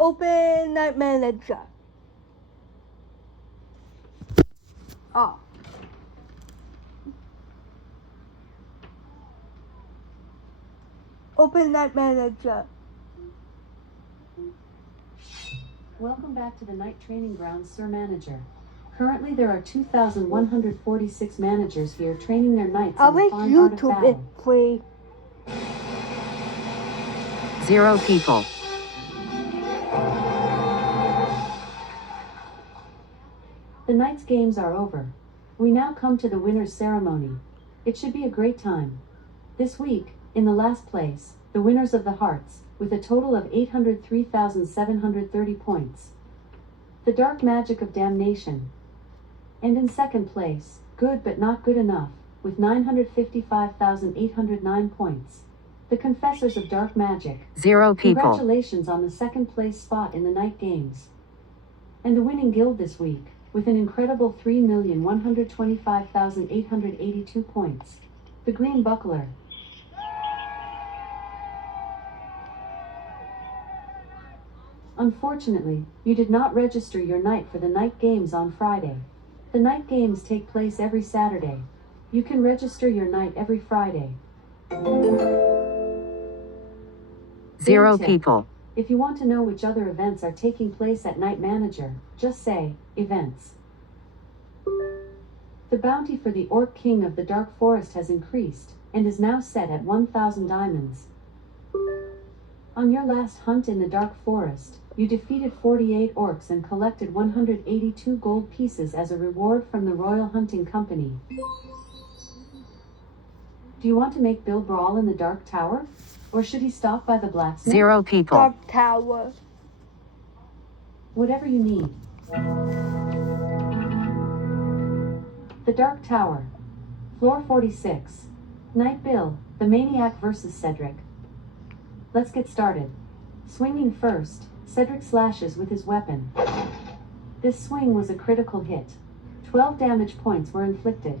Open Night Manager. Oh. Open Night Manager. Welcome back to the night training grounds, Sir Manager. Currently there are 2,146 managers here training their knights I'll in the make fine art of YouTube it battle. free. 0 people. The night's games are over. We now come to the winner's ceremony. It should be a great time. This week, in the last place, the winners of the hearts, with a total of 803,730 points. The Dark Magic of Damnation. And in second place, Good But Not Good Enough, with 955,809 points. The Confessors of Dark Magic. 0 people. Congratulations on the second place spot in the night games. And the winning guild this week, with an incredible 3,125,882 points. The Green Buckler. Unfortunately, you did not register your knight for the night games on Friday. The night games take place every Saturday. You can register your knight every Friday. 0 Tip. people. If you want to know which other events are taking place at Night Manager, just say, events. The bounty for the Orc King of the Dark Forest has increased, and is now set at 1,000 diamonds. On your last hunt in the Dark Forest, you defeated 48 orcs and collected 182 gold pieces as a reward from the Royal Hunting Company. Do you want to make Bill brawl in the Dark Tower? Or should he stop by the blacksmith? 0 people. Dark Tower. Whatever you need. The Dark Tower. Floor 46. Knight Bill, the Maniac versus Cedric. Let's get started. Swinging first, Cedric slashes with his weapon. This swing was a critical hit. 12 damage points were inflicted.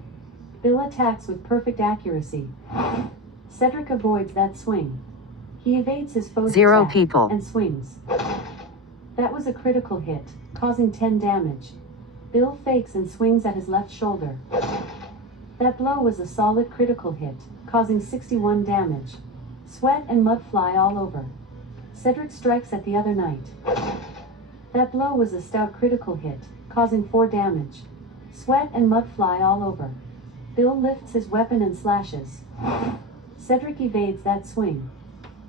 Bill attacks with perfect accuracy. Cedric avoids that swing. He evades his foe's 0 attack people. and swings. That was a critical hit, causing 10 damage. Bill fakes and swings at his left shoulder. That blow was a solid critical hit, causing 61 damage. Sweat and mud fly all over. Cedric strikes at the other knight. That blow was a stout critical hit, causing 4 damage. Sweat and mud fly all over. Bill lifts his weapon and slashes. Cedric evades that swing.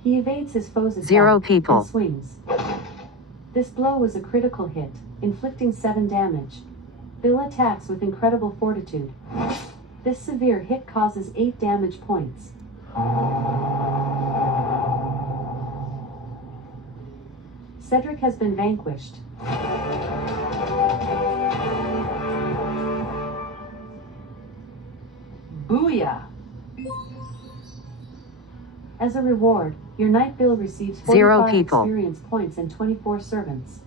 He evades his foe's attack 0 people. and swings. This blow was a critical hit, inflicting 7 damage. Bill attacks with incredible fortitude. This severe hit causes 8 damage points. Cedric has been vanquished. Booyah! As a reward, your Knight Bill receives 0 45 people. experience points and 24 servants.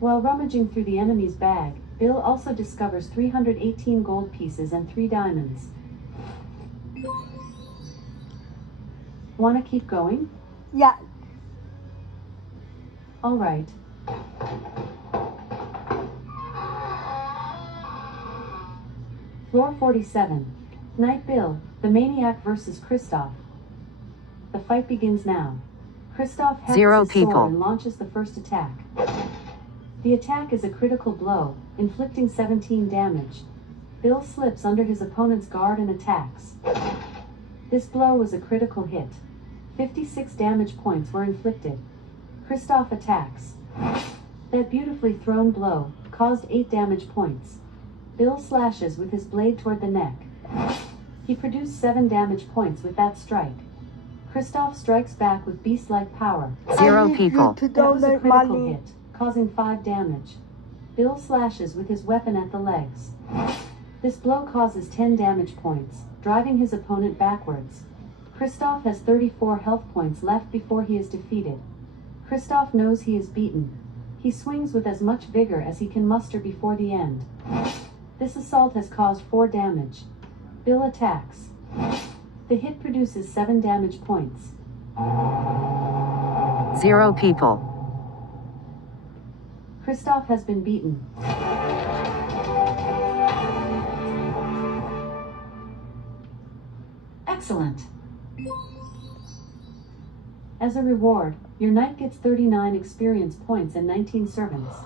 While rummaging through the enemy's bag, Bill also discovers 318 gold pieces and 3 diamonds. Wanna keep going? Yeah. Alright. Floor 47. Knight Bill, the Maniac versus Kristoff. The fight begins now. Kristoff hefts 0 his sword people. and launches the first attack. The attack is a critical blow, inflicting 17 damage. Bill slips under his opponent's guard and attacks. This blow was a critical hit. 56 damage points were inflicted. Kristoff attacks. That beautifully thrown blow caused 8 damage points. Bill slashes with his blade toward the neck. He produced 7 damage points with that strike. Kristoff strikes back with beast-like power. 0 I need people. you to That was a donate critical money. hit, causing 5 damage. Bill slashes with his weapon at the legs. This blow causes 10 damage points, driving his opponent backwards. Kristoff has 34 health points left before he is defeated. Kristoff knows he is beaten. He swings with as much vigor as he can muster before the end. This assault has caused 4 damage. Bill attacks. The hit produces 7 damage points. 0 people. Kristoff has been beaten. Excellent. As a reward, your knight gets 39 experience points and 19 servants.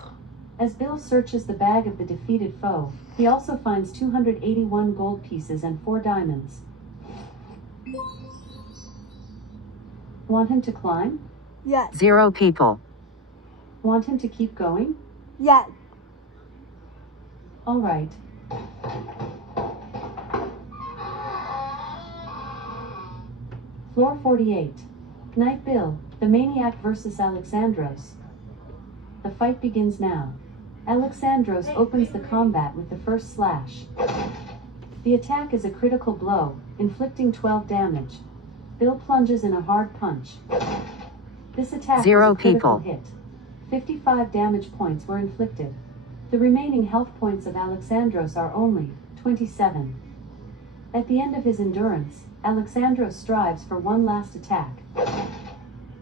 As Bill searches the bag of the defeated foe, he also finds 281 gold pieces and 4 diamonds. Want him to climb? Yes. 0 people. Want him to keep going? Yes. All right. Floor 48. Knight Bill, the Maniac versus Alexandros. The fight begins now. Alexandros opens the combat with the first slash. The attack is a critical blow, inflicting 12 damage. Bill plunges in a hard punch. This attack 0 was a critical people. hit. 55 damage points were inflicted. The remaining health points of Alexandros are only 27. At the end of his endurance, Alexandros strives for one last attack.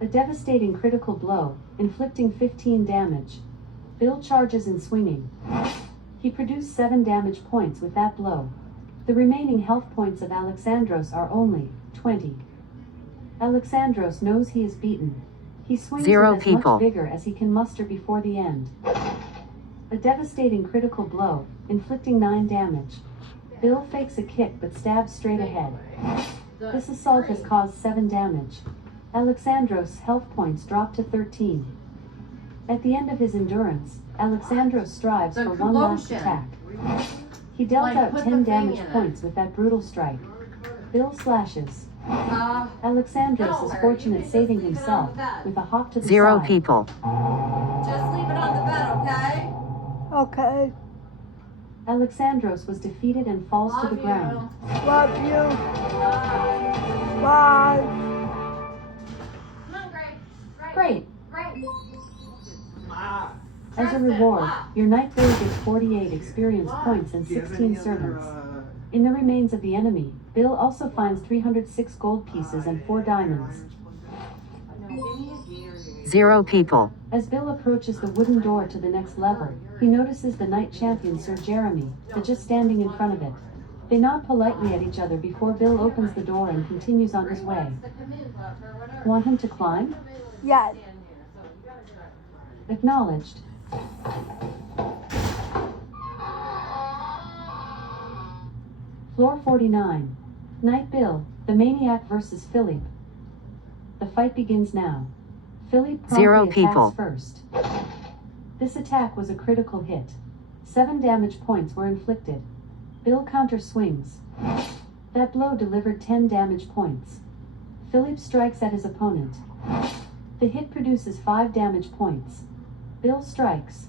A devastating critical blow, inflicting 15 damage. Bill charges in swinging. He produced 7 damage points with that blow. The remaining health points of Alexandros are only 20. Alexandros knows he is beaten. He swings 0 with as people. much vigor as he can muster before the end. A devastating critical blow, inflicting 9 damage. Bill fakes a kick but stabs straight ahead. This assault has caused 7 damage. Alexandros' health points drop to 13. At the end of his endurance, Alexandros strives for one last attack. He dealt out 10 damage points with that brutal strike. Bill slashes. Alexandros is fortunate saving himself with a hop to the 0 side. people. Just leave it on the bed, okay? Okay. Alexandros was defeated and falls to the ground. Love you. Bye. Bye. Come on, Greg. Great. Greg. As a reward, your knight Bill gets 48 experience points and 16 servants. In the remains of the enemy, Bill also finds 306 gold pieces and 4 diamonds. 0 people. As Bill approaches the wooden door to the next level, he notices the knight champion Sir Jeremy, just standing in front of it. They nod politely at each other before Bill opens the door and continues on his way. Want him to climb? Yes. Acknowledged. Floor 49. Knight Bill, the Maniac versus Philippe. The fight begins now. Philippe promptly 0 attacks people. first. This attack was a critical hit. 7 damage points were inflicted. Bill counter swings. That blow delivered 10 damage points. Philippe strikes at his opponent. The hit produces 5 damage points. Bill strikes.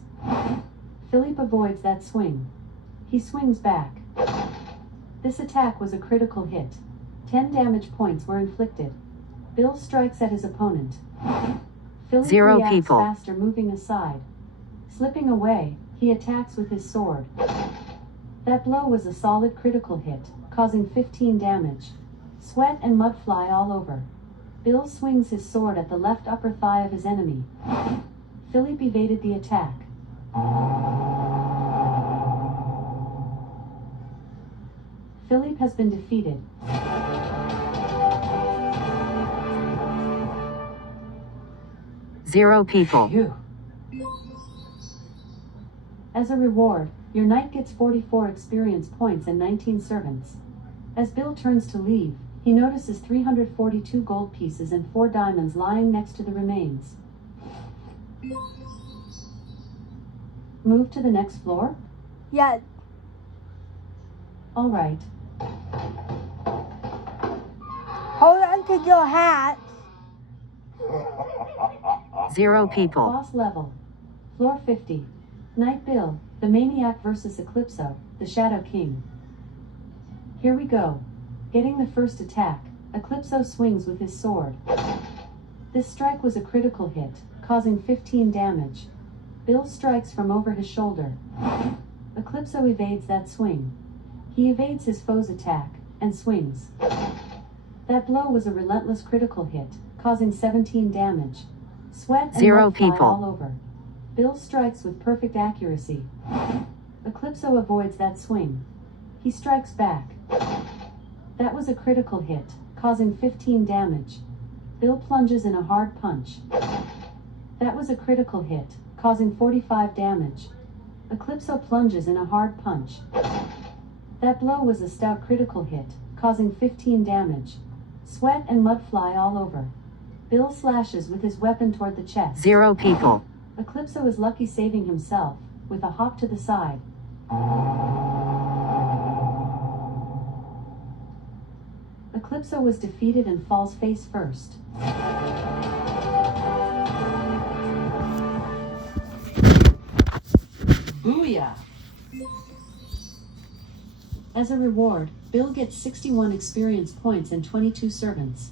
Philippe avoids that swing. He swings back. This attack was a critical hit. 10 damage points were inflicted. Bill strikes at his opponent. Philippe 0 reacts people. faster, moving aside. Slipping away, he attacks with his sword. That blow was a solid critical hit, causing 15 damage. Sweat and mud fly all over. Bill swings his sword at the left upper thigh of his enemy. Philippe evaded the attack. Philippe has been defeated. Zero people. Phew. As a reward, your knight gets 44 experience points and 19 servants. As Bill turns to leave, he notices 342 gold pieces and 4 diamonds lying next to the remains. Move to the next floor? Yes. All right. Hold on to your hat. 0 people. Boss level. Floor 50. Knight Bill, the Maniac versus Eclipso, the Shadow King. Here we go. Getting the first attack, Eclipso swings with his sword. This strike was a critical hit, causing 15 damage. Bill strikes from over his shoulder. Eclipso evades that swing. He evades his foe's attack, and swings. That blow was a relentless critical hit, causing 17 damage. Sweat and 0 mud fly people. all over. Bill strikes with perfect accuracy. Eclipso avoids that swing. He strikes back. That was a critical hit, causing 15 damage. Bill plunges in a hard punch. That was a critical hit, causing 45 damage. Eclipso plunges in a hard punch. That blow was a stout critical hit, causing 15 damage. Sweat and mud fly all over. Bill slashes with his weapon toward the chest. 0 people. Eclipso is lucky saving himself, with a hop to the side. Eclipso was defeated and falls face first. Booyah! As a reward, Bill gets 61 experience points and 22 servants.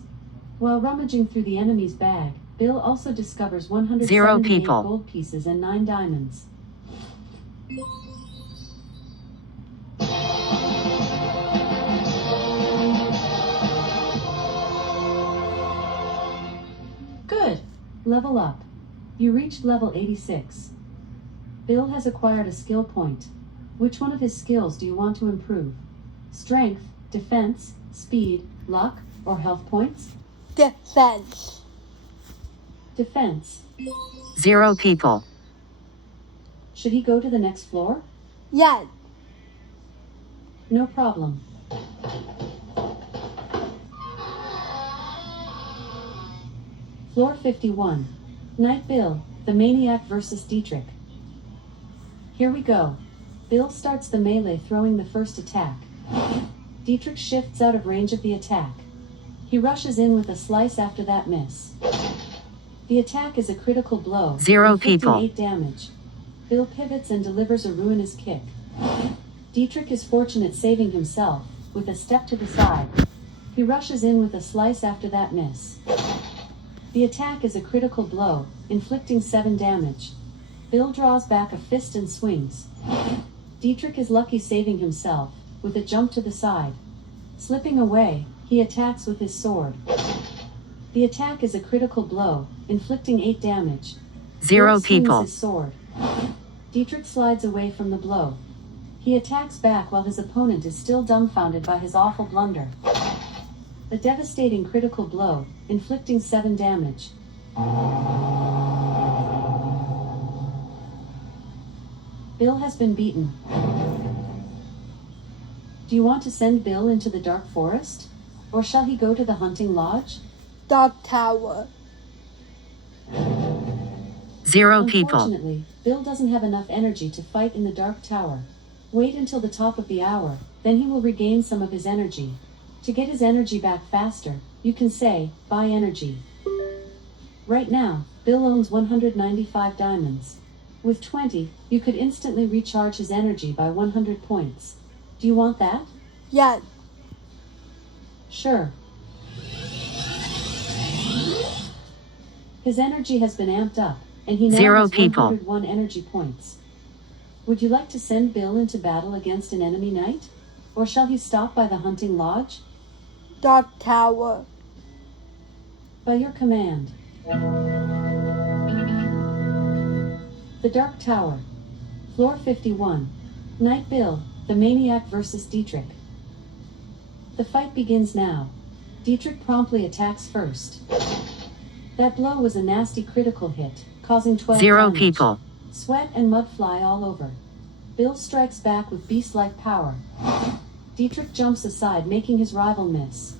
While rummaging through the enemy's bag, Bill also discovers 178 people. gold pieces and 9 diamonds. Good! Level up. You reached level 86. Bill has acquired a skill point. Which one of his skills do you want to improve? Strength, defense, speed, luck, or health points? Defense. Defense. 0 people. Should he go to the next floor? Yes. No problem. Floor 51. Night Bill, the Maniac versus Dietrich. Here we go. Bill starts the melee throwing the first attack. Dietrich shifts out of range of the attack. He rushes in with a slice after that miss. The attack is a critical blow, 0 inflicting people. 8 damage. Bill pivots and delivers a ruinous kick. Dietrich is fortunate saving himself, with a step to the side. He rushes in with a slice after that miss. The attack is a critical blow, inflicting 7 damage. Bill draws back a fist and swings. Dietrich is lucky saving himself, with a jump to the side. Slipping away, he attacks with his sword. The attack is a critical blow, inflicting 8 damage. 0 Bill swings people. his sword. Dietrich slides away from the blow. He attacks back while his opponent is still dumbfounded by his awful blunder. A devastating critical blow, inflicting 7 damage. Bill has been beaten. Do you want to send Bill into the dark forest? Or shall he go to the hunting lodge? Dark Tower. 0 people. Unfortunately, Bill doesn't have enough energy to fight in the dark tower. Wait until the top of the hour, then he will regain some of his energy. To get his energy back faster, you can say, buy energy. Right now, Bill owns 195 diamonds. With 20, you could instantly recharge his energy by 100 points. Do you want that? Yes. Sure. His energy has been amped up, and he now 0 has people. 101 energy points. Would you like to send Bill into battle against an enemy knight? Or shall he stop by the hunting lodge? Dark Tower. By your command. The Dark Tower. Floor 51. Night Bill, the Maniac versus Dietrich. The fight begins now. Dietrich promptly attacks first. That blow was a nasty critical hit, causing 12 0 damage. people. Sweat and mud fly all over. Bill strikes back with beast-like power. Dietrich jumps aside, making his rival miss.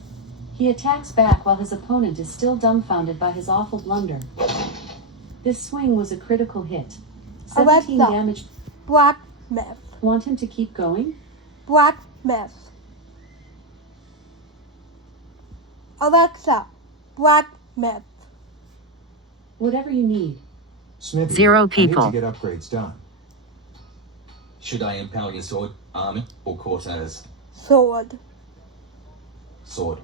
He attacks back while his opponent is still dumbfounded by his awful blunder. This swing was a critical hit. 17 Alexa. damage. Blacksmith. Want him to keep going? Blacksmith. Alexa. Blacksmith. Whatever you need. Smithy, 0 I need people. to get upgrades done. Should I empower your sword, armor, or Cortez? Sword. Sword.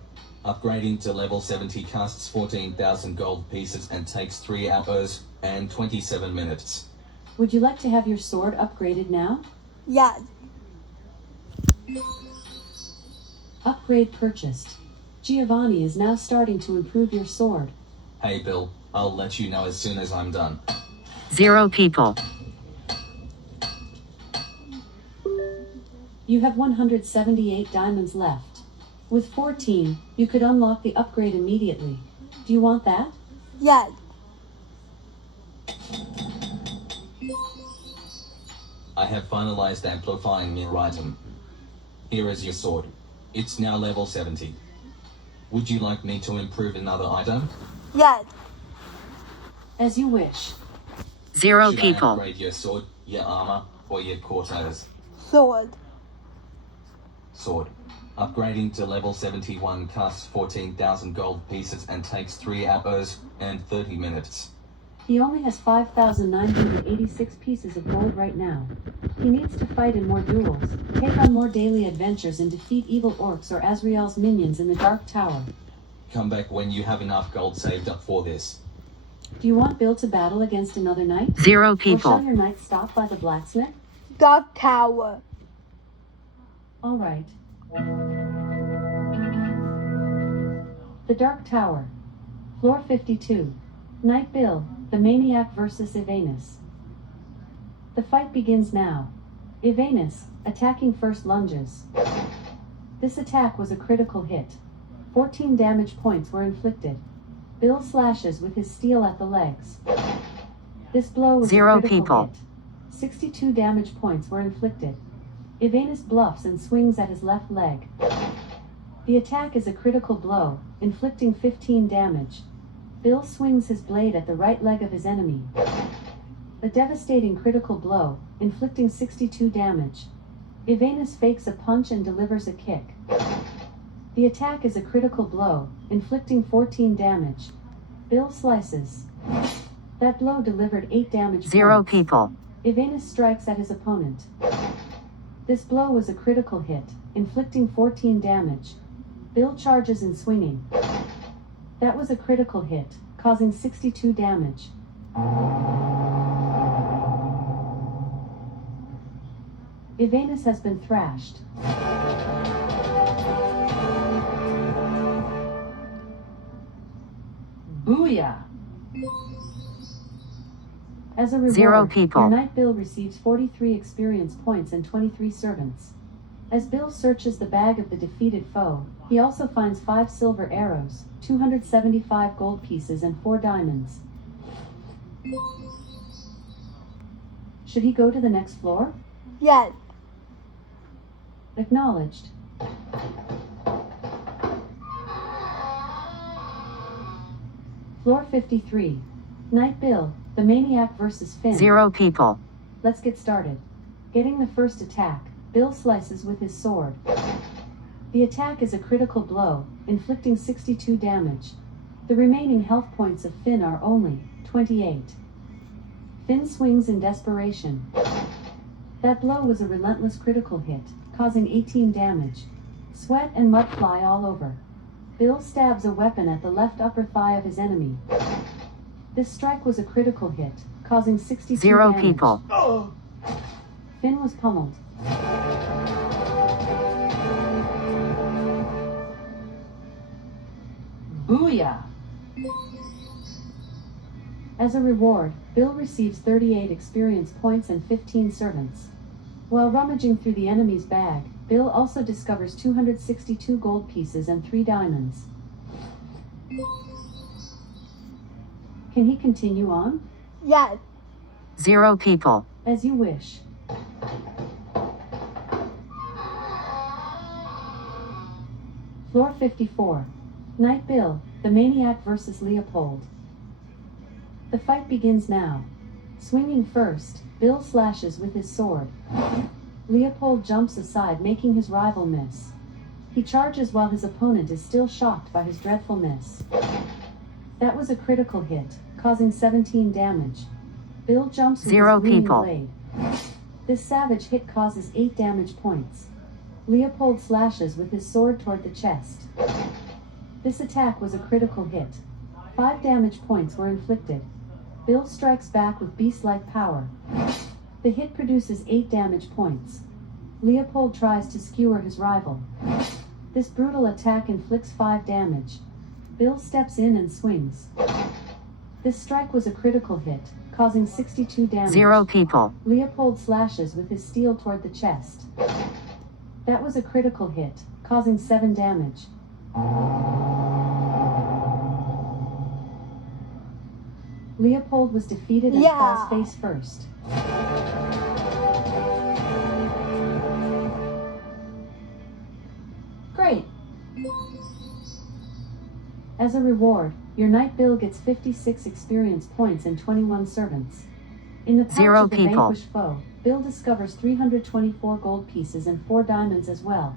Upgrading to level 70 costs 14,000 gold pieces and takes 3 hours and 27 minutes. Would you like to have your sword upgraded now? Yes. Upgrade purchased. Giovanni is now starting to improve your sword. Hey Bill, I'll let you know as soon as I'm done. 0 people, You have 178 diamonds left. With 14, you could unlock the upgrade immediately. Do you want that? Yes. I have finalized amplifying mirror item. Here is your sword. It's now level 70. Would you like me to improve another item? Yes. As you wish. 0 Should I people, upgrade your sword, your armor, or your cortos? Sword. Sword. Upgrading to level 71 costs 14,000 gold pieces and takes 3 hours and 30 minutes. He only has 5,986 pieces of gold right now. He needs to fight in more duels, take on more daily adventures and defeat evil orcs or Azrael's minions in the Dark Tower. Come back when you have enough gold saved up for this. Do you want Bill to battle against another knight? 0 Or shall people, your knight stop by the blacksmith? Dark Tower. Alright. The Dark Tower. Floor 52. Knight Bill, the Maniac versus Ivanus. The fight begins now. Ivanus, attacking first lunges. This attack was a critical hit. 14 damage points were inflicted. Bill slashes with his steel at the legs. This blow was 0 a critical people. hit. 62 damage points were inflicted. Ivanus bluffs and swings at his left leg. The attack is a critical blow, inflicting 15 damage. Bill swings his blade at the right leg of his enemy. A devastating critical blow, inflicting 62 damage. Ivanus fakes a punch and delivers a kick. The attack is a critical blow, inflicting 14 damage. Bill slices. That blow delivered 8 damage 0 points. people, Ivanus strikes at his opponent. This blow was a critical hit, inflicting 14 damage. Bill charges in swinging. That was a critical hit, causing 62 damage. Ivanus has been thrashed. Booyah! As a reward, 0 people. your Knight Bill receives 43 experience points and 23 servants. As Bill searches the bag of the defeated foe, he also finds 5 silver arrows, 275 gold pieces and 4 diamonds. Should he go to the next floor? Yes. Acknowledged. Floor 53. Knight Bill, the Maniac versus Finn. 0 people, Let's get started. Getting the first attack, Bill slices with his sword. The attack is a critical blow, inflicting 62 damage. The remaining health points of Finn are only 28. Finn swings in desperation. That blow was a relentless critical hit, causing 18 damage. Sweat and mud fly all over. Bill stabs a weapon at the left upper thigh of his enemy. This strike was a critical hit, causing 62 0 damage. people, Finn was pummeled. Booyah! As a reward, Bill receives 38 experience points and 15 servants. While rummaging through the enemy's bag, Bill also discovers 262 gold pieces and 3 diamonds. Can he continue on? Yes. 0 people, As you wish. Floor 54. Knight Bill, the Maniac versus Leopold. The fight begins now. Swinging first, Bill slashes with his sword. Leopold jumps aside, making his rival miss. He charges while his opponent is still shocked by his dreadful miss. That was a critical hit, causing 17 damage. Bill jumps with 0 his gleaming people. blade. This savage hit causes 8 damage points. Leopold slashes with his sword toward the chest. This attack was a critical hit. 5 damage points were inflicted. Bill strikes back with beast-like power. The hit produces 8 damage points. Leopold tries to skewer his rival. This brutal attack inflicts 5 damage. Bill steps in and swings. This strike was a critical hit, causing 62 damage. 0 people. Leopold slashes with his steel toward the chest. That was a critical hit, causing 7 damage. Leopold was defeated and falls face first. Great. As a reward, your knight Bill gets 56 experience points and 21 servants. In the pouch 0 of the people. vanquished foe, Bill discovers 324 gold pieces and 4 diamonds as well.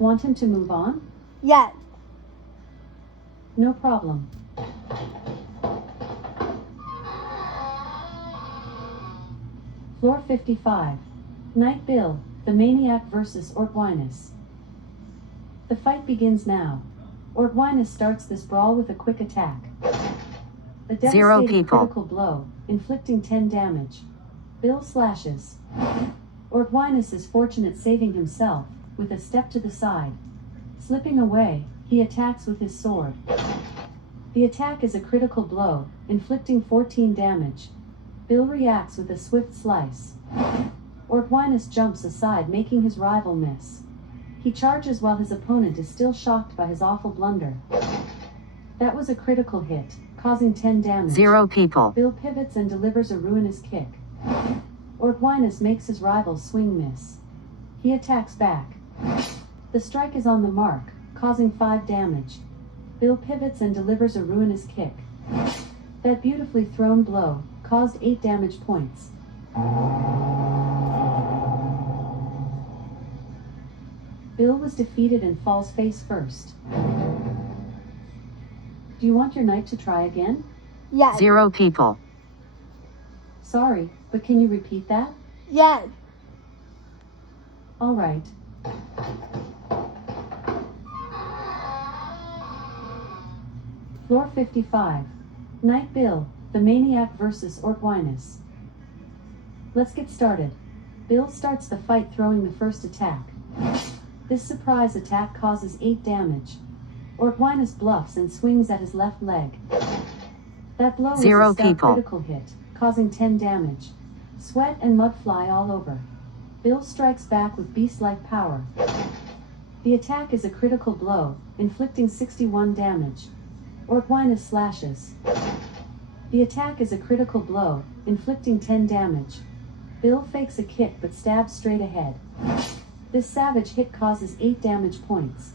Want him to move on? Yes. No problem. Floor 55. Knight Bill, the Maniac versus Ortwinus. The fight begins now. Ortwinus starts this brawl with a quick attack. A 0 devastating people. critical blow, inflicting 10 damage. Bill slashes. Ortwinus is fortunate saving himself, with a step to the side. Slipping away, he attacks with his sword. The attack is a critical blow, inflicting 14 damage. Bill reacts with a swift slice. Ortwinus jumps aside, making his rival miss. He charges while his opponent is still shocked by his awful blunder. That was a critical hit, causing 10 damage. 0 people. Bill pivots and delivers a ruinous kick. Ortwinus makes his rival swing miss. He attacks back. The strike is on the mark, causing 5 damage. Bill pivots and delivers a ruinous kick. That beautifully thrown blow caused 8 damage points. Bill was defeated and falls face first. Do you want your knight to try again? Yes. 0 people. Sorry, but can you repeat that? Yes. All right. Floor 55. Knight Bill, the Maniac versus Ortwinus. Let's get started. Bill starts the fight throwing the first attack. This surprise attack causes 8 damage. Ortwinus bluffs and swings at his left leg. That blow is 0 a stout people. critical hit, causing 10 damage. Sweat and mud fly all over. Bill strikes back with beast-like power. The attack is a critical blow, inflicting 61 damage. Ortwinus slashes. The attack is a critical blow, inflicting 10 damage. Bill fakes a kick but stabs straight ahead. This savage hit causes 8 damage points.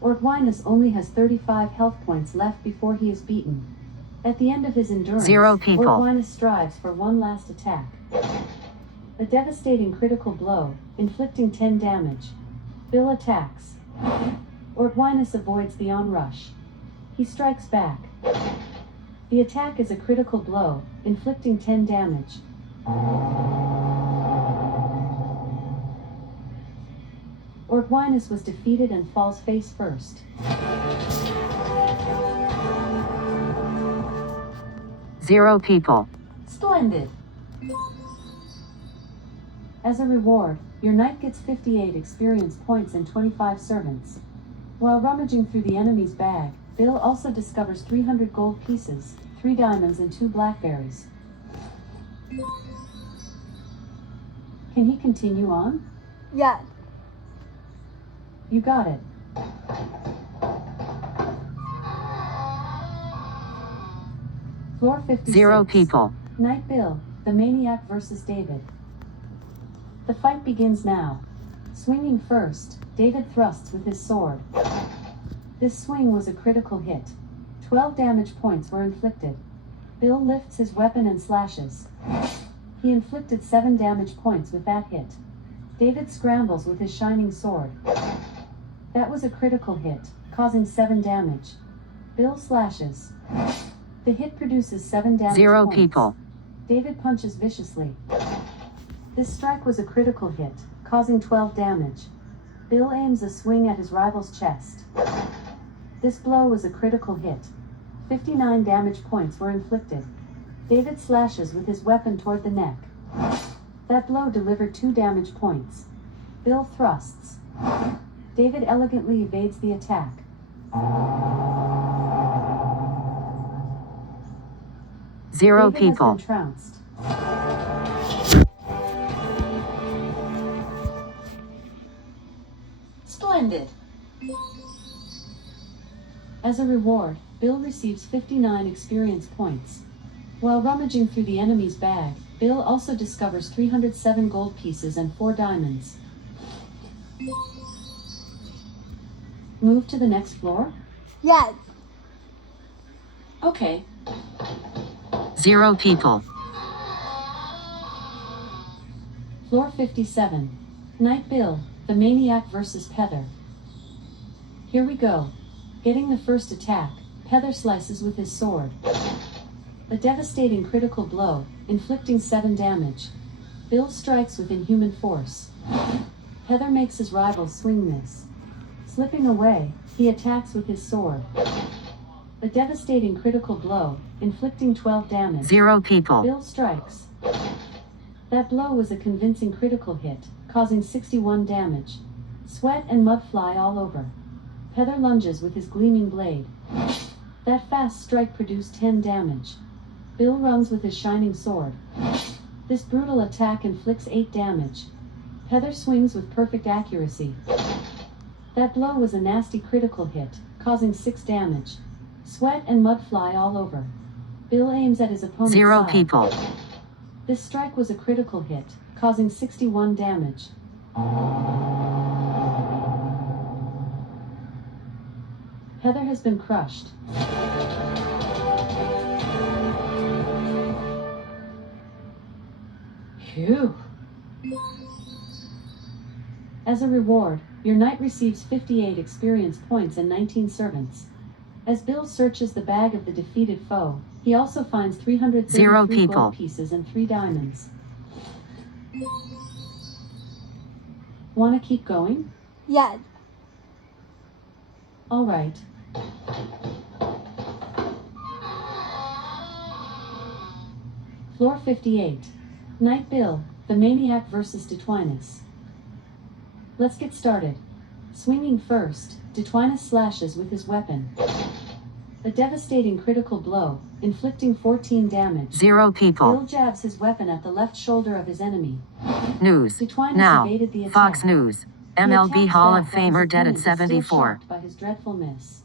Ortwinus only has 35 health points left before he is beaten. At the end of his endurance, 0 people. Ortwinus strives for one last attack. A devastating critical blow, inflicting 10 damage. Bill attacks. Ortwinus avoids the onrush. He strikes back. The attack is a critical blow, inflicting 10 damage. Ortwinus was defeated and falls face first. 0 people. Splendid! As a reward, your knight gets 58 experience points and 25 servants. While rummaging through the enemy's bag, Bill also discovers 300 gold pieces, 3 diamonds and 2 blackberries. Can he continue on? Yes. You got it. Floor 56. 0 people. Knight Bill, the Maniac versus David. The fight begins now. Swinging first, David thrusts with his sword. This swing was a critical hit. 12 damage points were inflicted. Bill lifts his weapon and slashes. He inflicted 7 damage points with that hit. David scrambles with his shining sword. That was a critical hit, causing 7 damage. Bill slashes. The hit produces 7 damage 0 points. people. David punches viciously. This strike was a critical hit, causing 12 damage. Bill aims a swing at his rival's chest. This blow was a critical hit. 59 damage points were inflicted. David slashes with his weapon toward the neck. That blow delivered 2 damage points. Bill thrusts. David elegantly evades the attack. 0 David has people. been trounced. Splendid. As a reward, Bill receives 59 experience points. While rummaging through the enemy's bag, Bill also discovers 307 gold pieces and 4 diamonds. Move to the next floor? Yes. Okay. 0 people. Floor 57. Night Bill, the Maniac versus Pether. Here we go. Getting the first attack, Pether slices with his sword. A devastating critical blow, inflicting 7 damage. Bill strikes with inhuman force. Pether makes his rival swing miss. Slipping away, he attacks with his sword. A devastating critical blow, inflicting 12 damage. 0 people. Bill strikes. That blow was a convincing critical hit, causing 61 damage. Sweat and mud fly all over. Pether lunges with his gleaming blade. That fast strike produced 10 damage. Bill runs with his shining sword. This brutal attack inflicts 8 damage. Pether swings with perfect accuracy. That blow was a nasty critical hit, causing 6 damage. Sweat and mud fly all over. Bill aims at his opponent's 0 side. people. This strike was a critical hit, causing 61 damage. Pether has been crushed. Phew. As a reward, your knight receives 58 experience points and 19 servants. As Bill searches the bag of the defeated foe, he also finds 333 0 people. gold pieces and 3 diamonds. Wanna keep going? Yes. All right. Floor 58. Night Bill, the Maniac versus Detwinus. Let's get started. Swinging first, Detwinus slashes with his weapon. A devastating critical blow, inflicting 14 damage. 0 Bill people. jabs his weapon at the left shoulder of his enemy. News. Detwinus Now. evaded the attack. Fox News. He MLB attacks Hall back of while his Famer dead opponent at is still 74. shocked by his dreadful miss.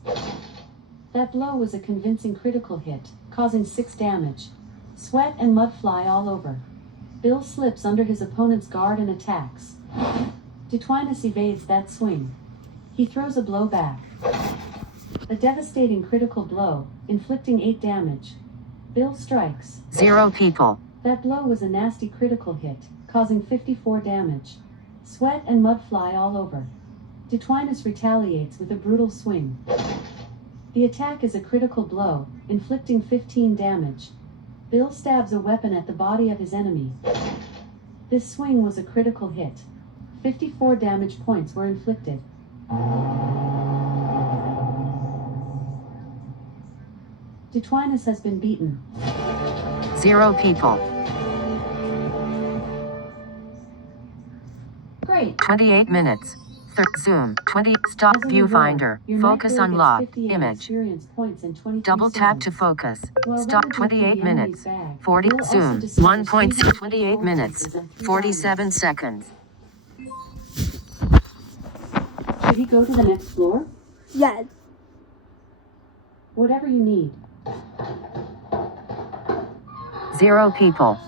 That blow was a convincing critical hit, causing 6 damage. Sweat and mud fly all over. Bill slips under his opponent's guard and attacks. Detwinus evades that swing. He throws a blow back. A devastating critical blow, inflicting 8 damage. Bill strikes. 0 people. That blow was a nasty critical hit, causing 54 damage. Sweat and mud fly all over. Detwinus retaliates with a brutal swing. The attack is a critical blow, inflicting 15 damage. Bill stabs a weapon at the body of his enemy. This swing was a critical hit. 54 damage points were inflicted. Detwinus has been beaten. 0 people. Great. 28 minutes. Zoom. 20. Stop As a viewfinder. reward, your Focus knight Bill on gets lock. 58 Image. experience points and 23 Double tap to servants. focus. While Stop. rummaging through 28 the enemy's minutes. bag, 40. Bill also Zoom. discovers 1.6. 300 28 gold minutes. pieces and 3 47 seconds. diamonds. Should he go to the next floor? Yes. Whatever you need. 0 people.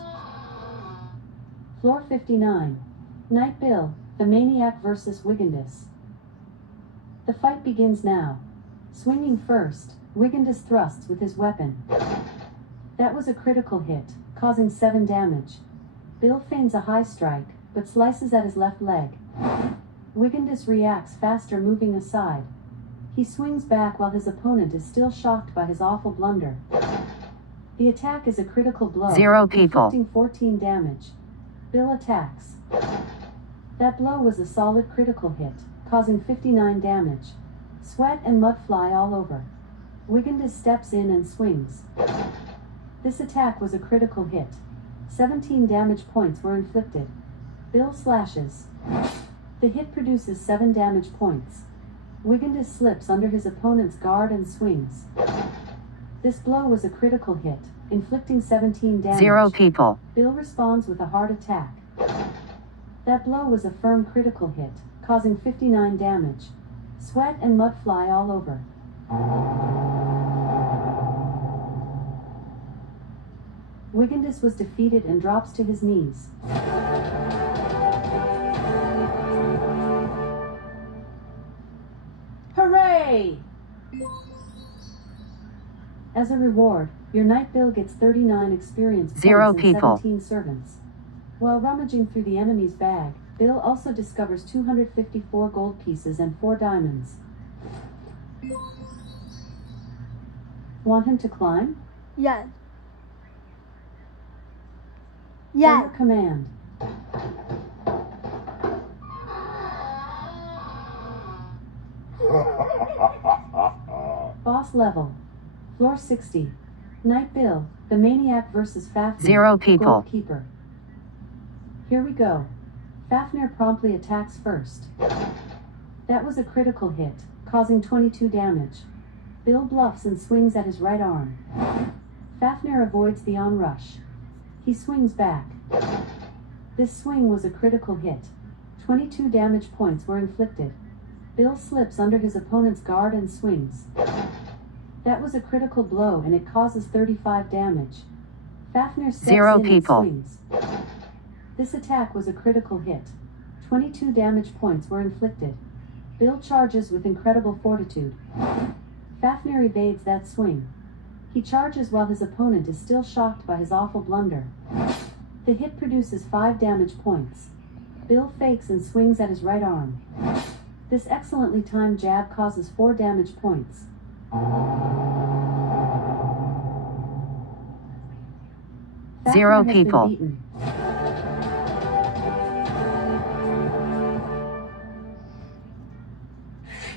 Floor 59. Night Bill, the Maniac versus Wigandus. The fight begins now. Swinging first, Wigandus thrusts with his weapon. That was a critical hit, causing 7 damage. Bill feigns a high strike, but slices at his left leg. Wigandus reacts faster, moving aside. He swings back while his opponent is still shocked by his awful blunder. The attack is a critical blow, 0 people. inflicting 14 damage. Bill attacks. That blow was a solid critical hit, causing 59 damage. Sweat and mud fly all over. Wigandus steps in and swings. This attack was a critical hit. 17 damage points were inflicted. Bill slashes. The hit produces 7 damage points. Wigandus slips under his opponent's guard and swings. This blow was a critical hit, inflicting 17 damage. 0 people. Bill responds with a hard attack. That blow was a firm critical hit, causing 59 damage. Sweat and mud fly all over. Wigandus was defeated and drops to his knees. Hooray! As a reward, your Knight Bill gets 39 experience points 0 and people. 17 servants. While rummaging through the enemy's bag, Bill also discovers 254 gold pieces and 4 diamonds. Want him to climb? Yes. By Yes. your command. Boss level. Floor 60. Knight Bill, the Maniac versus Fafnir. 0 the people. Goalkeeper. Here we go. Fafnir promptly attacks first. That was a critical hit, causing 22 damage. Bill bluffs and swings at his right arm. Fafnir avoids the onrush. He swings back. This swing was a critical hit. 22 damage points were inflicted. Bill slips under his opponent's guard and swings. That was a critical blow and it causes 35 damage. Fafnir steps 0 in people. and swings. This attack was a critical hit. 22 damage points were inflicted. Bill charges with incredible fortitude. Fafnir evades that swing. He charges while his opponent is still shocked by his awful blunder. The hit produces 5 damage points. Bill fakes and swings at his right arm. This excellently timed jab causes 4 damage points. Fafnir 0 has been people. beaten.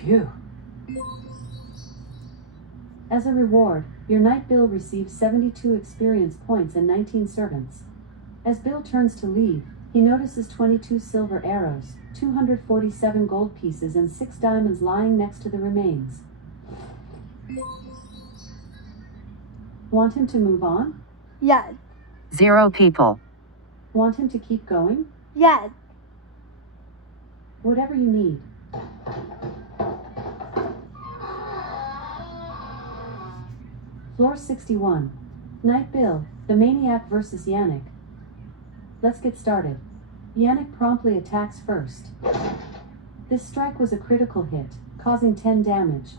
Phew. As a reward, your Knight Bill receives 72 experience points and 19 servants. As Bill turns to leave, he notices 22 silver arrows, 247 gold pieces and 6 diamonds lying next to the remains. Want him to move on? Yes. 0 people. Want him to keep going? Yes. Whatever you need. Floor 61. Knight Bill, the Maniac versus Yannick. Let's get started. Yannick promptly attacks first. This strike was a critical hit, causing 10 damage.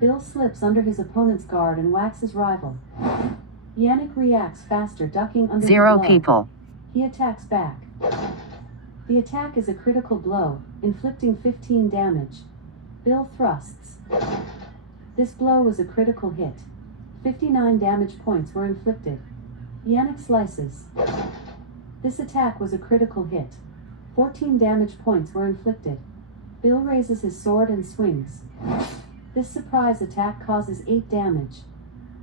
Bill slips under his opponent's guard and whacks his rival. Yannick reacts faster, ducking under 0 the blow. people. He attacks back. The attack is a critical blow, inflicting 15 damage. Bill thrusts. This blow was a critical hit. 59 damage points were inflicted. Yannick slices. This attack was a critical hit. 14 damage points were inflicted. Bill raises his sword and swings. This surprise attack causes 8 damage.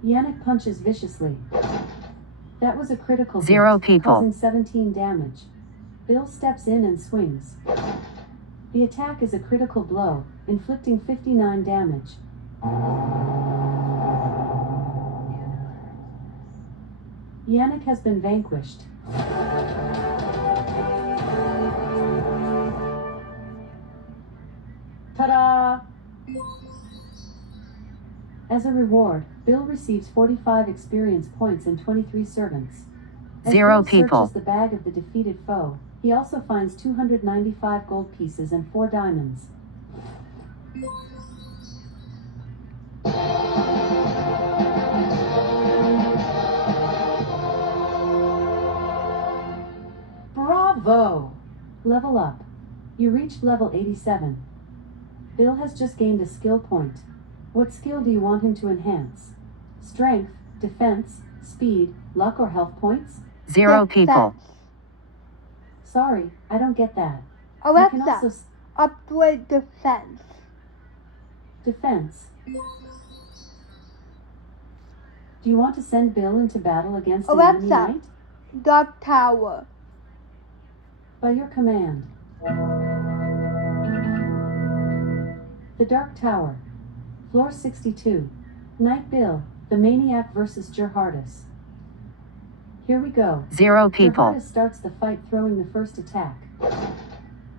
Yannick punches viciously. That was a critical 0 hit, people. causing 17 damage. Bill steps in and swings. The attack is a critical blow, inflicting 59 damage. Yannick has been vanquished. Ta-da! As a reward, Bill receives 45 experience points and 23 servants. As 0 Bill people. searches the bag of the defeated foe, he also finds 295 gold pieces and 4 diamonds. Bravo! Level up. You reached level 87. Bill has just gained a skill point. What skill do you want him to enhance? Strength, defense, speed, luck, or health points? 0 people. Defense. Sorry, I don't get that. You can also Alexa, upgrade defense. defense. Do you want to send Bill into battle against an enemy Alexa. knight? Dark Tower. By your command. The Dark Tower. Floor 62. Knight Bill, the Maniac versus Gerhardus. Here we go. 0 people. Gerhardus starts the fight throwing the first attack.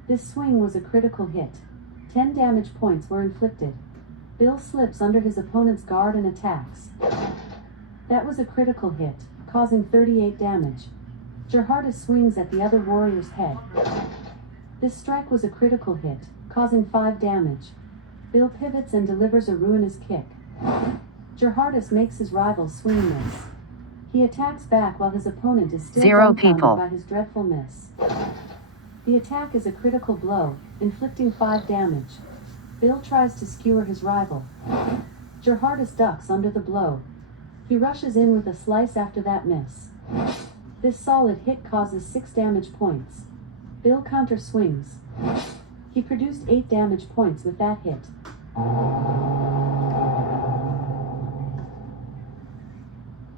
This swing was a critical hit. 10 damage points were inflicted. Bill slips under his opponent's guard and attacks. That was a critical hit, causing 38 damage. Gerhardus swings at the other warrior's head. This strike was a critical hit, causing 5 damage. Bill pivots and delivers a ruinous kick. Gerhardus makes his rival swing miss. He attacks back while his opponent is still 0 dumbfounded people. by his dreadful miss. The attack is a critical blow, inflicting 5 damage. Bill tries to skewer his rival. Gerhardus ducks under the blow. He rushes in with a slice after that miss. This solid hit causes 6 damage points. Bill counter swings. He produced 8 damage points with that hit.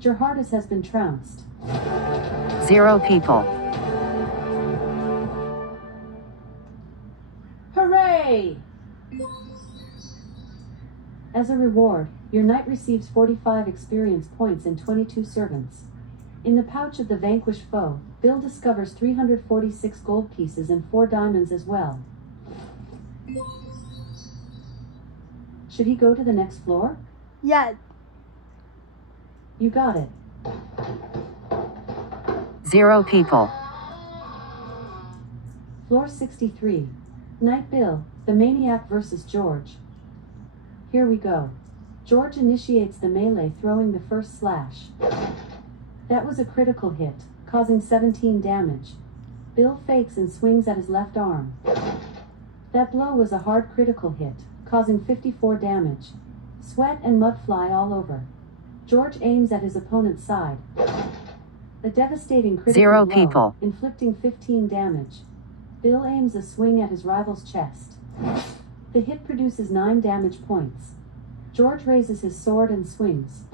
Gerhardus has been trounced. 0 people. Hooray! As a reward, your knight receives 45 experience points and 22 servants. In the pouch of the vanquished foe, Bill discovers 346 gold pieces and 4 diamonds as well. Should he go to the next floor? Yes. You got it. 0 people. Floor 63. Knight Bill, the Maniac versus George. Here we go. George initiates the melee throwing the first slash. That was a critical hit, causing 17 damage. Bill fakes and swings at his left arm. That blow was a hard critical hit, causing 54 damage. Sweat and mud fly all over. George aims at his opponent's side. A devastating critical 0 blow, people. inflicting 15 damage. Bill aims a swing at his rival's chest. The hit produces 9 damage points. George raises his sword and swings.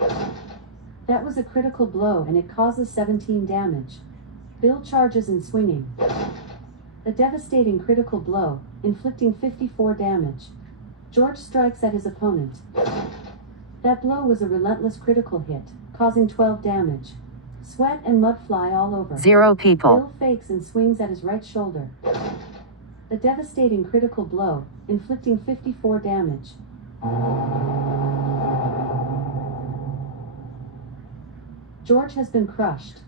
That was a critical blow and it causes 17 damage. Bill charges and swinging. A devastating critical blow, inflicting 54 damage. George strikes at his opponent. That blow was a relentless critical hit, causing 12 damage. Sweat and mud fly all over. 0 people. Bill fakes and swings at his right shoulder. A devastating critical blow, inflicting 54 damage. George has been crushed.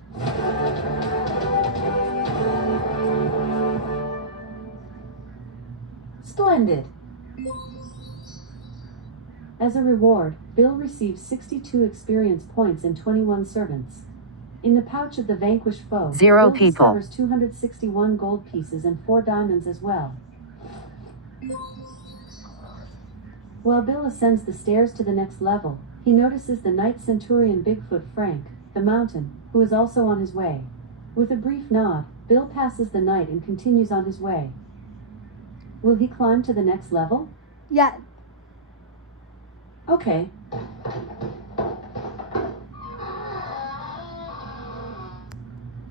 Splendid! As a reward, Bill receives 62 experience points and 21 servants. In the pouch of the vanquished foe, 0 Bill people. discovers 261 gold pieces and 4 diamonds as well. While Bill ascends the stairs to the next level, he notices the Knight Centurion Bigfoot Frank, the Mountain, who is also on his way. With a brief nod, Bill passes the knight and continues on his way. Will he climb to the next level? Yes. Okay.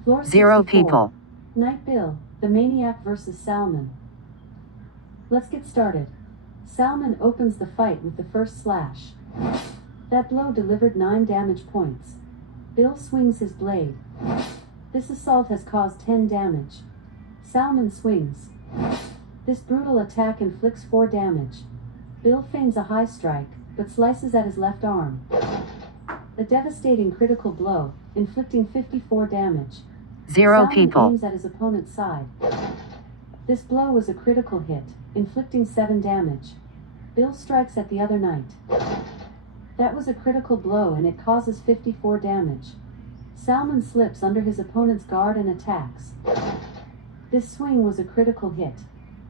Floor 0 64. people. Knight Bill, the Maniac versus Salmon. Let's get started. Salmon opens the fight with the first slash. That blow delivered 9 damage points. Bill swings his blade. This assault has caused 10 damage. Salmon swings. This brutal attack inflicts 4 damage. Bill feigns a high strike, but slices at his left arm. A devastating critical blow, inflicting 54 damage. 0 Salmon people. aims at his opponent's side. This blow was a critical hit, inflicting 7 damage. Bill strikes at the other knight. That was a critical blow and it causes 54 damage. Salmon slips under his opponent's guard and attacks. This swing was a critical hit.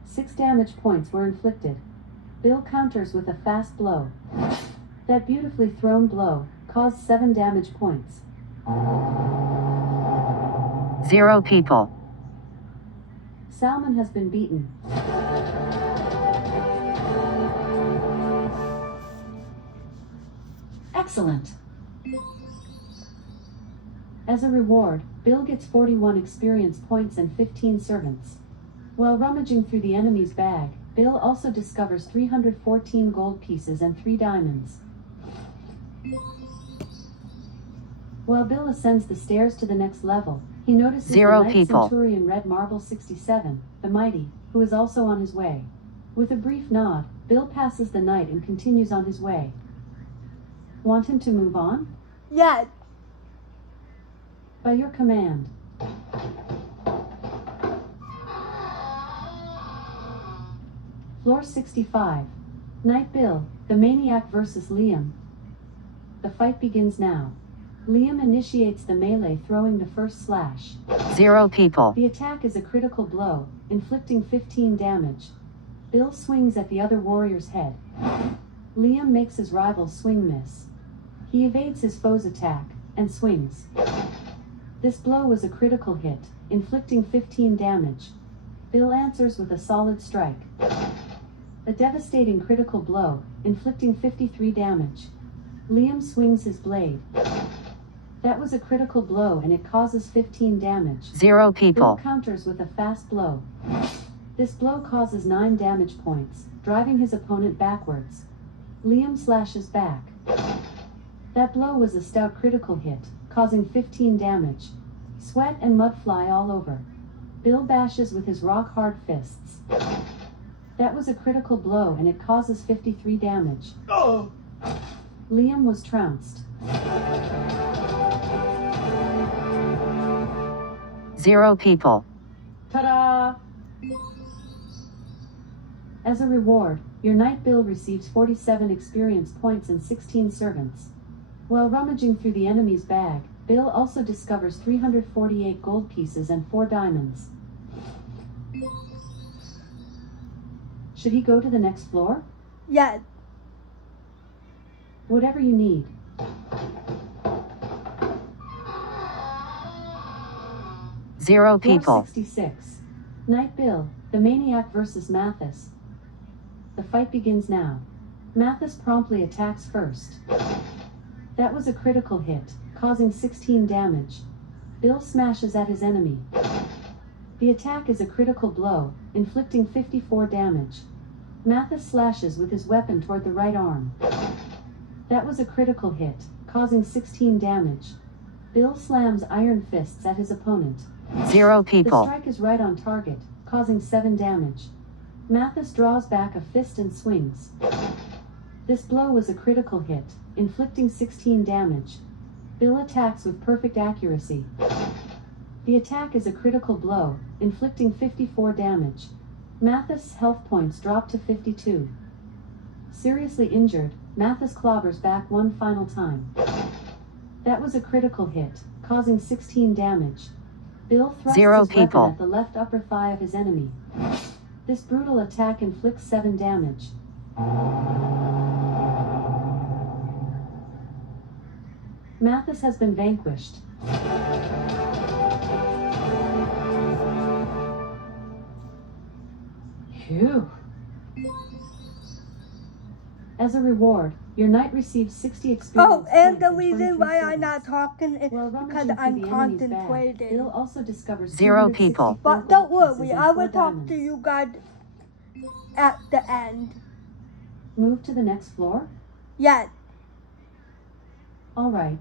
6 damage points were inflicted. Bill counters with a fast blow. That beautifully thrown blow caused 7 damage points. 0 people. Salmon has been beaten. Excellent. As a reward, Bill gets 41 experience points and 15 servants. While rummaging through the enemy's bag, Bill also discovers 314 gold pieces and 3 diamonds. While Bill ascends the stairs to the next level, he notices Zero the Knight people. Centurion Red Marble 67, the Mighty, who is also on his way. With a brief nod, Bill passes the knight and continues on his way. Want him to move on? Yes. By your command. Floor 65. Knight Bill, the Maniac versus Liam. The fight begins now. Liam initiates the melee, throwing the first slash. 0 people. The attack is a critical blow, inflicting 15 damage. Bill swings at the other warrior's head. Liam makes his rival swing miss. He evades his foe's attack, and swings. This blow was a critical hit, inflicting 15 damage. Bill answers with a solid strike. A devastating critical blow, inflicting 53 damage. Liam swings his blade. That was a critical blow and it causes 15 damage. 0 Bill people. counters with a fast blow. This blow causes 9 damage points, driving his opponent backwards. Liam slashes back. That blow was a stout critical hit, causing 15 damage. Sweat and mud fly all over. Bill bashes with his rock-hard fists. That was a critical blow and it causes 53 damage. Liam was trounced. 0 people. Ta-da! As a reward, your Knight Bill receives 47 experience points and 16 servants. While rummaging through the enemy's bag, Bill also discovers 348 gold pieces and 4 diamonds. Should he go to the next floor? Yes. Whatever you need. Zero Floor people. 66. Knight Bill, the Maniac versus Mathis. The fight begins now. Mathis promptly attacks first. That was a critical hit, causing 16 damage. Bill smashes at his enemy. The attack is a critical blow, inflicting 54 damage. Mathis slashes with his weapon toward the right arm. That was a critical hit, causing 16 damage. Bill slams iron fists at his opponent. 0 The people. strike is right on target, causing 7 damage. Mathis draws back a fist and swings. This blow was a critical hit, inflicting 16 damage. Bill attacks with perfect accuracy. The attack is a critical blow, inflicting 54 damage. Mathis' health points drop to 52. Seriously injured, Mathis clobbers back one final time. That was a critical hit, causing 16 damage. Bill thrusts 0 his weapon people. at the left upper thigh of his enemy. This brutal attack inflicts 7 damage. Mathis has been vanquished. Phew. As a reward, your knight receives 60 experience Oh, and points the reason 23 why I'm servants. not talking is While because rummaging I'm through the enemy's bag, concentrating. Bill also discovers 0 people. 264 But don't gold pieces worry, and I 4 will talk to diamonds. you guys at the end. Move to the next floor? Yes. Alright.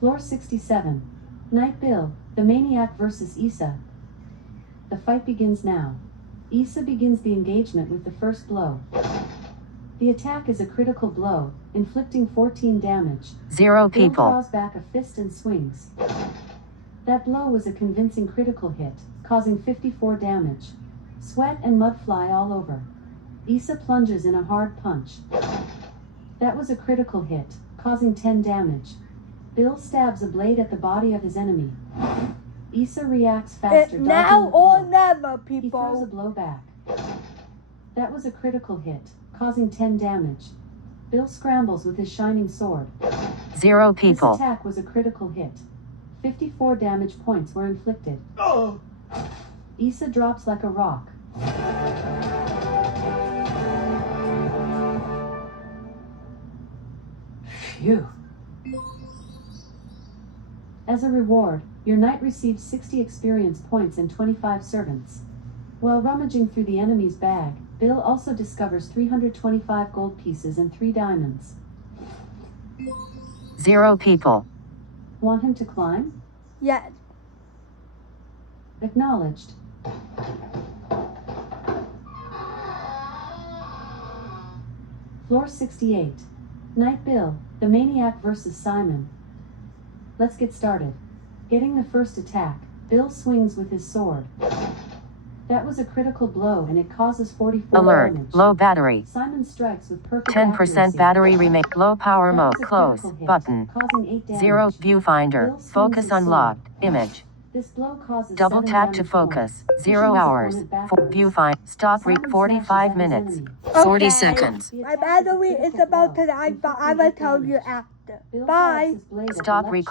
Floor 67. Knight Bill, the Maniac versus Issa. The fight begins now. Issa begins the engagement with the first blow. The attack is a critical blow, inflicting 14 damage. 0 Bill people. draws back a fist and swings. That blow was a convincing critical hit, causing 54 damage. Sweat and mud fly all over. Issa plunges in a hard punch. That was a critical hit, causing 10 damage. Bill stabs a blade at the body of his enemy. Issa reacts faster, dodging Now the or blow. never, He throws a people. blow back. That was a critical hit, causing 10 damage. Bill scrambles with his shining sword. 0 This people. attack was a critical hit. 54 damage points were inflicted. Issa drops like a rock. Phew. As a reward, your knight receives 60 experience points and 25 servants. While rummaging through the enemy's bag, Bill also discovers 325 gold pieces and 3 diamonds. 0 people. Want him to climb? Yes. Acknowledged. Floor 68. Night Bill, the maniac versus Simon. Let's get started. Getting the first attack, Bill swings with his sword. That was a critical blow and it causes 44 Alert. damage. Low battery. Simon strikes with perfect 10% accuracy. battery remain. Low power That mode. was a Close. critical hit, Button. causing 8 damage. 0 viewfinder. Bill swings Focus his sword. unlocked. Image. This blow causes Double 7 tap to damage more, focus. pushing 0 his hours. opponent backwards. Viewfind. Stop. Simon slashes 45 at his minutes. enemy. 40 Okay. seconds. The My attack is a battery is critical about blow, to die, but inflicting I'm gonna 8 tell you damage. after. Bill Bye. grabs his blade at the Stop left recording.